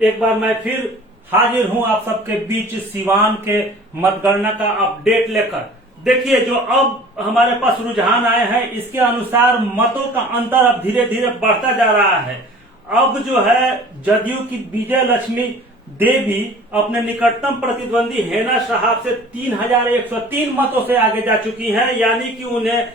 एक बार मैं फिर हाजिर हूं आप सबके बीच सिवान के मतगणना का अपडेट लेकर। देखिए, जो अब हमारे पास रुझान आए हैं इसके अनुसार मतों का अंतर अब धीरे धीरे बढ़ता जा रहा है। अब जो है जदयू की विजय लक्ष्मी देवी अपने निकटतम प्रतिद्वंदी हेना साहब से 3103 मतों से आगे जा चुकी हैं, यानी कि उन्हें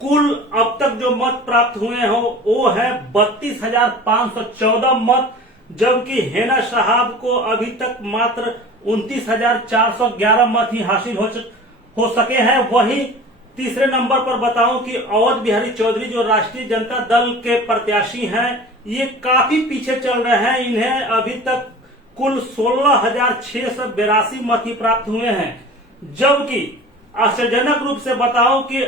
कुल अब तक जो मत प्राप्त हुए हो वो है 32,514 मत, जबकि हेना साहब को अभी तक मात्र 29,411 मत ही हासिल हो सके हैं। वहीं तीसरे नंबर पर बताऊं कि अवध बिहारी चौधरी जो राष्ट्रीय जनता दल के प्रत्याशी हैं, ये काफी पीछे चल रहे हैं। इन्हें अभी तक कुल 16,682 मत ही प्राप्त हुए हैं, जबकि आश्चर्यजनक रूप से बताऊं कि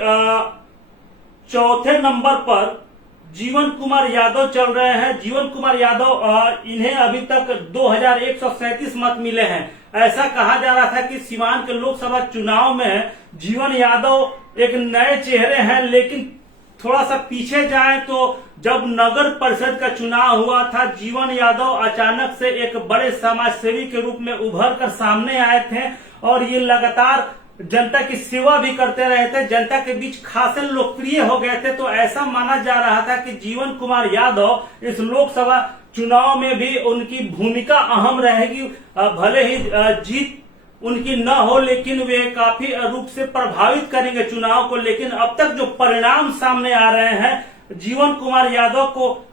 चौथे नंबर पर जीवन कुमार यादव चल रहे हैं। जीवन कुमार यादव इन्हें अभी तक 2,137 मत मिले हैं। ऐसा कहा जा रहा था कि सिवान के लोकसभा चुनाव में जीवन यादव एक नए चेहरे हैं, लेकिन थोड़ा सा पीछे जाएं तो जब नगर परिषद का चुनाव हुआ था, जीवन यादव अचानक से एक बड़े समाज सेवी के रूप में उभर कर सामने आए थे और ये लगातार जनता की सेवा भी करते रहे थे, जनता के बीच खासे लोकप्रिय हो गए थे। तो ऐसा माना जा रहा था कि जीवन कुमार यादव इस लोकसभा चुनाव में भी उनकी भूमिका अहम रहेगी। भले ही जीत उनकी न हो, लेकिन वे काफी रूप से प्रभावित करेंगे चुनाव को। लेकिन अब तक जो परिणाम सामने आ रहे हैं, जीवन कुमार यादव को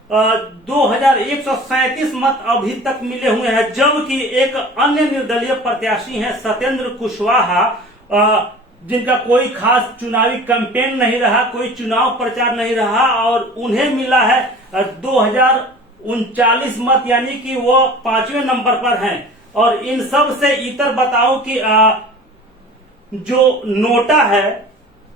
2,137 मत अभी तक मिले हुए हैं, जबकि एक अन्य निर्दलीय प्रत्याशी हैं सत्येंद्र कुशवाहा, जिनका कोई खास चुनावी कैंपेन नहीं रहा, कोई चुनाव प्रचार नहीं रहा, और उन्हें मिला है 2,039 मत, यानी कि वो 5वें नंबर पर हैं। और इन सब से इतर बताऊं कि जो नोटा है,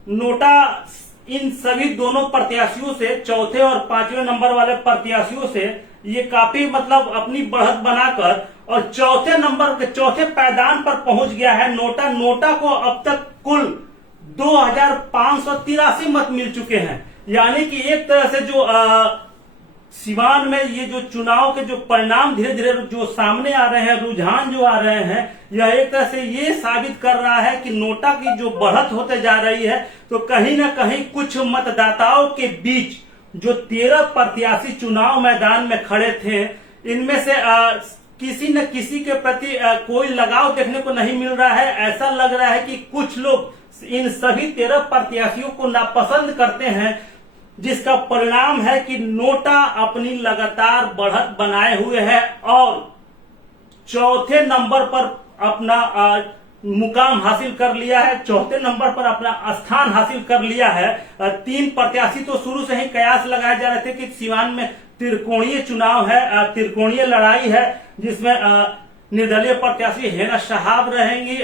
नोटा इन सभी दोनों प्रत्याशियों से, चौथे और 5वें नंबर वाले प्रत्याशियों से ये काफी मतलब अपनी बढ़त बनाकर और चौथे नंबर के चौथे पायदान पर पहुंच गया है नोटा को अब तक कुल 2,583 मत मिल चुके हैं। यानी कि एक तरह से जो सिवान में ये जो चुनाव के जो परिणाम धीरे धीरे जो सामने आ रहे हैं, रुझान जो आ रहे हैं, यह एक तरह से ये साबित कर रहा है कि नोटा की जो बढ़त होते जा रही है, तो कहीं ना कहीं कुछ मतदाताओं के बीच जो 13 प्रत्याशी चुनाव मैदान में खड़े थे, इनमें से किसी न किसी के प्रति कोई लगाव देखने को नहीं मिल रहा है। ऐसा लग रहा है कि कुछ लोग इन सभी 13 प्रत्याशियों को नापसंद करते हैं, जिसका परिणाम है कि नोटा अपनी लगातार बढ़त बनाए हुए है और चौथे नंबर पर अपना मुकाम हासिल कर लिया है, चौथे नंबर पर अपना स्थान हासिल कर लिया है। 3 प्रत्याशी तो शुरू से ही कयास लगाए जा रहे थे कि सिवान में त्रिकोणीय चुनाव है, त्रिकोणीय लड़ाई है, जिसमें निर्दलीय प्रत्याशी हेना साहब रहेंगी,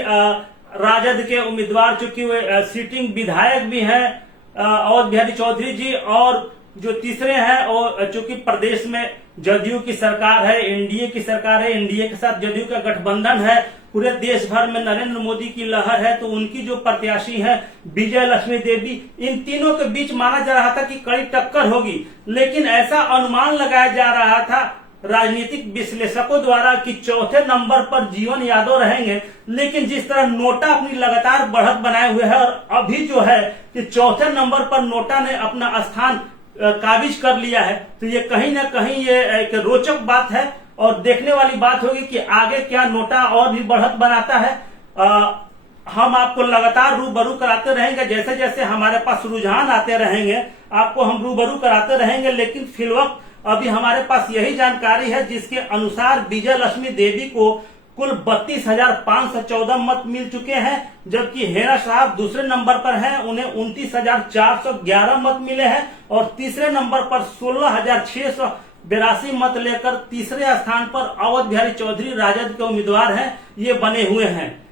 राजद के उम्मीदवार चूंकि वे सिटिंग विधायक भी हैं अवध बिहारी चौधरी जी, और जो तीसरे हैं और चूंकि प्रदेश में जदयू की सरकार है, एनडीए की सरकार है, एनडीए के साथ जदयू का गठबंधन है, पूरे देश भर में नरेंद्र मोदी की लहर है, तो उनकी जो प्रत्याशी है विजय लक्ष्मी देवी, इन तीनों के बीच माना जा रहा था कि कड़ी टक्कर होगी। लेकिन ऐसा अनुमान लगाया जा रहा था राजनीतिक विश्लेषकों द्वारा कि चौथे नंबर पर जीवन यादव रहेंगे, लेकिन जिस तरह नोटा अपनी लगातार बढ़त बनाए हुए है और अभी जो है कि चौथे नंबर पर नोटा ने अपना स्थान काबिज कर लिया है, तो ये कहीं ना कहीं ये एक रोचक बात है और देखने वाली बात होगी कि आगे क्या नोटा और भी बढ़त बनाता है। हम आपको लगातार रूबरू कराते रहेंगे, जैसे जैसे हमारे पास रुझान आते रहेंगे आपको हम रूबरू कराते रहेंगे। लेकिन फिलवक्त अभी हमारे पास यही जानकारी है, जिसके अनुसार विजय लक्ष्मी देवी को कुल 32,514 मत मिल चुके हैं, जबकि हेना साहब दूसरे नंबर पर हैं, उन्हें 29,411 मत मिले हैं, और तीसरे नंबर पर 16,682 मत लेकर तीसरे स्थान पर अवध बिहारी चौधरी राजद के उम्मीदवार हैं, ये बने हुए हैं।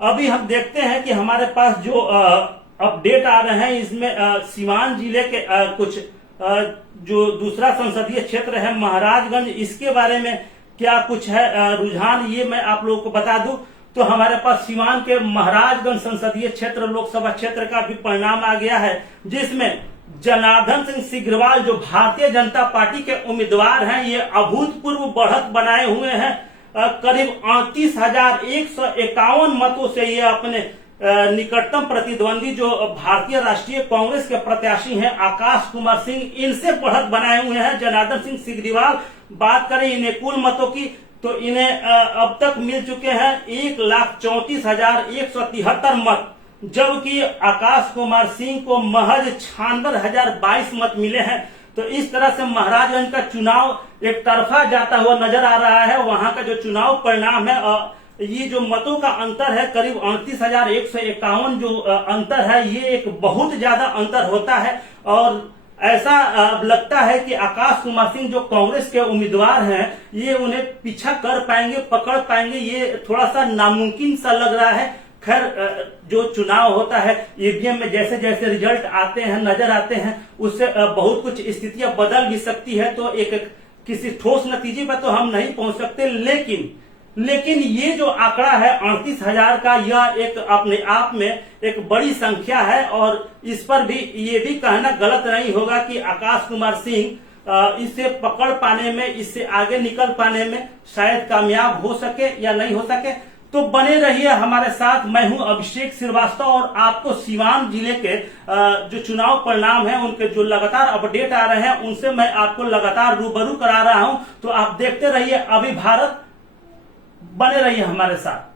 अभी हम देखते हैं कि हमारे पास जो अपडेट आ रहे हैं, इसमें सिवान जिले के कुछ जो दूसरा संसदीय क्षेत्र है महाराजगंज, इसके बारे में क्या कुछ है रुझान, ये मैं आप लोगों को बता दूं। तो हमारे पास सिवान के महाराजगंज संसदीय क्षेत्र लोकसभा क्षेत्र का भी परिणाम आ गया है, जिसमें जनार्दन सिंह सिग्रीवाल जो भारतीय जनता पार्टी के उम्मीदवार हैं, ये अभूतपूर्व बढ़त बनाए हुए हैं। करीब 38,151 मतों से ये अपने निकटतम प्रतिद्वंदी जो भारतीय राष्ट्रीय कांग्रेस के प्रत्याशी हैं आकाश कुमार सिंह, इनसे बढ़त बनाए हुए हैं जनार्दन सिंह सिग्रीवाल। बात करें इन्हें कुल मतों की तो इन्हें अब तक मिल चुके हैं 1,34,173 मत, जबकि आकाश कुमार सिंह को महज 96,022 मत मिले हैं। तो इस तरह से महाराजगंज का चुनाव एक तरफा जाता हुआ नजर आ रहा है। वहां का जो चुनाव परिणाम है, ये जो मतों का अंतर है करीब 38,151 जो अंतर है, ये एक बहुत ज्यादा अंतर होता है। और ऐसा लगता है कि आकाश कुमार सिंह जो कांग्रेस के उम्मीदवार हैं, ये उन्हें पीछा कर पाएंगे, पकड़ पाएंगे, ये थोड़ा सा नामुमकिन सा लग रहा है। खैर, जो चुनाव होता है ईवीएम में जैसे जैसे रिजल्ट आते हैं, नजर आते हैं, उससे बहुत कुछ स्थितियां बदल भी सकती है। तो एक किसी ठोस नतीजे पर तो हम नहीं पहुंच सकते, लेकिन ये जो आंकड़ा है 38,000 का, यह एक अपने आप में एक बड़ी संख्या है। और इस पर भी ये भी कहना गलत नहीं होगा कि आकाश कुमार सिंह इसे पकड़ पाने में, इससे आगे निकल पाने में शायद कामयाब हो सके या नहीं हो सके। तो बने रहिए हमारे साथ। मैं हूं अभिषेक श्रीवास्तव और आपको सीवान जिले के जो चुनाव परिणाम हैं, उनके जो लगातार अपडेट आ रहे हैं, उनसे मैं आपको लगातार रूबरू करा रहा हूं। तो आप देखते रहिए अभी भारत, बने रहिए हमारे साथ।